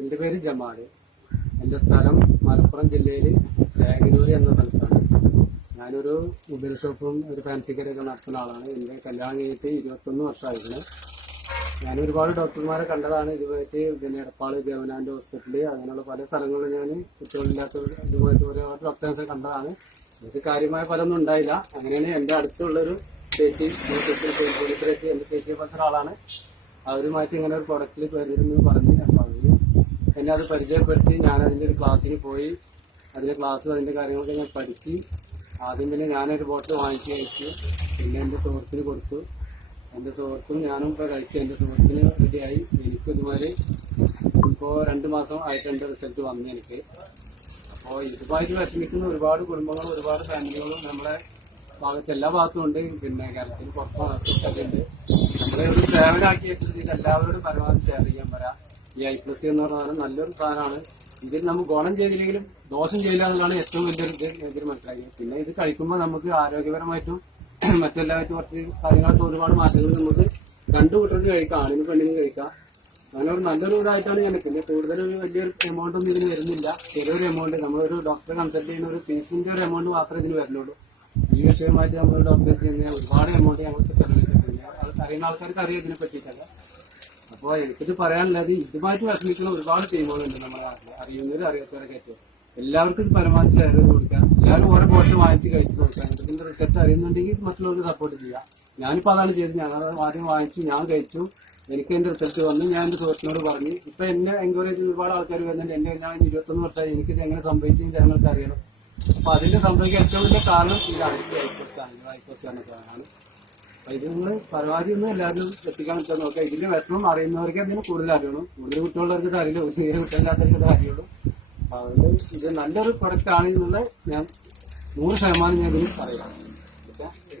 എന്റെ പേര് ജമാല്. എന്റെ സ്ഥലം മലപ്പുറം ജില്ലയിൽ സേകനൂര് എന്ന സ്ഥലത്താണ്. ഞാനൊരു മൊബൈൽ ഷോപ്പും ഒരു ഫാൻസി കടയൊക്കെ നടത്തുന്ന ആളാണ്. എന്റെ കല്യാണം കഴിഞ്ഞിട്ട് 21 വർഷമായിരുന്നു. ഞാൻ ഒരുപാട് ഡോക്ടർമാരെ കണ്ടതാണ്. ഇതുമായിട്ട് പിന്നെ എടപ്പാള് ഗവൺമെന്റ് ഹോസ്പിറ്റല് അങ്ങനെയുള്ള പല സ്ഥലങ്ങളിലും ഞാൻ കുട്ടികളില്ലാത്ത ഇതുമായിട്ട് ഒരുപാട് ഡോക്ടേഴ്സിനെ കണ്ടതാണ്. എനിക്ക് കാര്യമായ ഫലമൊന്നും ഉണ്ടായില്ല. അങ്ങനെയാണ് എന്റെ അടുത്തുള്ളൊരു ചേച്ചി എന്റെ ചേച്ചിയെ പോലത്തെ ഒരാളാണ്. അവരുമായിട്ട് ഇങ്ങനെ ഒരു പ്രൊഡക്റ്റിൽ വരുമെന്ന് പറഞ്ഞ് അപ്പൊ അവര് എന്നെ അത് പരിചയപ്പെടുത്തി. ഞാൻ അതിന്റെ ഒരു ക്ലാസ്സിന് പോയി. അതിന്റെ ക്ലാസ് അതിന്റെ കാര്യങ്ങളൊക്കെ ഞാൻ പഠിച്ച് ആദ്യം തന്നെ ഞാനൊരു ബോട്ടിൽ വാങ്ങിച്ച് കഴിച്ചു. പിന്നെ എന്റെ സുഹൃത്തിന് കൊടുത്തു. എന്റെ സുഹൃത്തും ഞാനും ഇപ്പൊ കഴിച്ചു. എന്റെ സുഹൃത്തിന് റെഡിയായി. എനിക്കും ഇതുമാതിരി ഇപ്പോ 2 മാസം ആയിട്ട് റിസൾട്ട് വന്നു എനിക്ക്. അപ്പോൾ ഇതുമായിട്ട് വിഷമിക്കുന്ന ഒരുപാട് കുടുംബങ്ങളും ഒരുപാട് ഫാമിലികളും നമ്മുടെ ഭാഗത്ത് എല്ലാ ഭാഗത്തും ഉണ്ട്. പിന്നെ കേരളത്തിൽ പുറത്തൊക്കെ ഉണ്ട്. നമ്മളെ ഒരു സേവനമാക്കിയിട്ട് ഇത് എല്ലാവരോടും പരമാവധി ഷെയർ ചെയ്യാൻ വരാം. ഈ I+ എന്ന് പറഞ്ഞാൽ നല്ലൊരു സാധനമാണ്. ഇതിൽ നമുക്ക് ഗുണം ചെയ്തില്ലെങ്കിലും ദോഷം ചെയ്യില്ല എന്നുള്ളതാണ് ഏറ്റവും വലിയൊരു ഇതിൽ മനസ്സിലാക്കിയത്. പിന്നെ ഇത് കഴിക്കുമ്പോൾ നമുക്ക് ആരോഗ്യപരമായിട്ടും മറ്റെല്ലാമായിട്ടും കുറച്ച് കാര്യങ്ങളൊക്കെ ഒരുപാട് മാറ്റങ്ങൾ നമുക്ക് 2 കൂട്ടർക്ക് കഴിക്കാം. ആണിനും പെണ്ണിനും കഴിക്കാം. അങ്ങനെ ഒരു നല്ലൊരു ഇതായിട്ടാണ് ഞാൻ. പിന്നെ കൂടുതലൊരു വലിയൊരു എമൗണ്ട് ഒന്നും ഇതിന് വരുന്നില്ല. ചെറിയൊരു എമൗണ്ട് നമ്മളൊരു ഡോക്ടറെ കൺസൾട്ട് ചെയ്യുന്ന ഒരു ഫീസിന്റെ ഒരു എമൗണ്ട് മാത്രമേ ഇതിന് വരുന്നുള്ളൂ. ഈ വിഷയമായിട്ട് നമ്മൾ ഡോക്ടറെ ചെയ്യുന്ന ഒരുപാട് എമൗണ്ട് ഞങ്ങൾക്ക് ചെലവഴിച്ചിട്ടുണ്ട്. അറിയുന്ന ആൾക്കാർക്ക് അറിയാം ഇതിനെ പറ്റിയിട്ടല്ല. അപ്പോൾ എനിക്കിത് പറയാനുള്ളത് ഇതുമായിട്ട് വിഷമിക്കുന്ന ഒരുപാട് ടീമുകളുണ്ട് നമ്മുടെ നാട്ടിൽ. അറിയുന്നവരും അറിയാത്തവരൊക്കെ ഏറ്റവും എല്ലാവർക്കും ഇത് പരമാവധി ഷെയർ ചെയ്ത് കൊടുക്കാം. എല്ലാവരും ഓരോ ബോട്ടിൽ വാങ്ങിച്ച് കഴിച്ചു നോക്കാം. ഇതിന്റെ റിസൾട്ട് അറിയുന്നുണ്ടെങ്കിൽ മറ്റുള്ളവർക്ക് സപ്പോർട്ട് ചെയ്യാം. ഞാനിപ്പോൾ അതാണ് ചെയ്തത്. ഞാൻ ആദ്യം വാങ്ങിച്ചു, ഞാൻ കഴിച്ചു. എനിക്ക് എന്റെ റിസൾട്ട് വന്നു. ഞാൻ എന്റെ സുഹൃത്തിനോട് പറഞ്ഞു. ഇപ്പൊ എന്നെ എൻക്വയറി ചെയ്ത് ഒരുപാട് ആൾക്കാർ വരുന്നുണ്ട്. ഞാൻ 21 വർഷമായി. എനിക്കിത് എങ്ങനെ സംഭവിച്ചെന്ന് ജനങ്ങൾക്ക് അറിയണം. അപ്പൊ അതിന്റെ സംഭവിക്കാൻ ഏറ്റവും വലിയ കാരണം ഇതാണ് I+ എന്ന സാധനമാണ്. അപ്പൊ ഇത് നിങ്ങൾ പരമാവധി ഒന്നും എല്ലാവരും എത്തിക്കാൻ പറ്റാൻ നോക്കാം. ഇതിന്റെ വിഷമം അറിയുന്നവർക്ക് അതിന് കൂടുതൽ അറിയണം. കൂടുതൽ കുട്ടികളുള്ളവർക്ക് ഇത് അറിയില്ല. തീരെ കുട്ടികളില്ലാത്തവർക്ക് ഇത് അറിയുള്ളൂ. അപ്പൊ അതുകൊണ്ട് ഇത് നല്ലൊരു പ്രൊഡക്റ്റ് ആണ് എന്നുള്ളത് ഞാൻ 100% ഞാൻ ഇതിന് പറയാം. ഓക്കെ.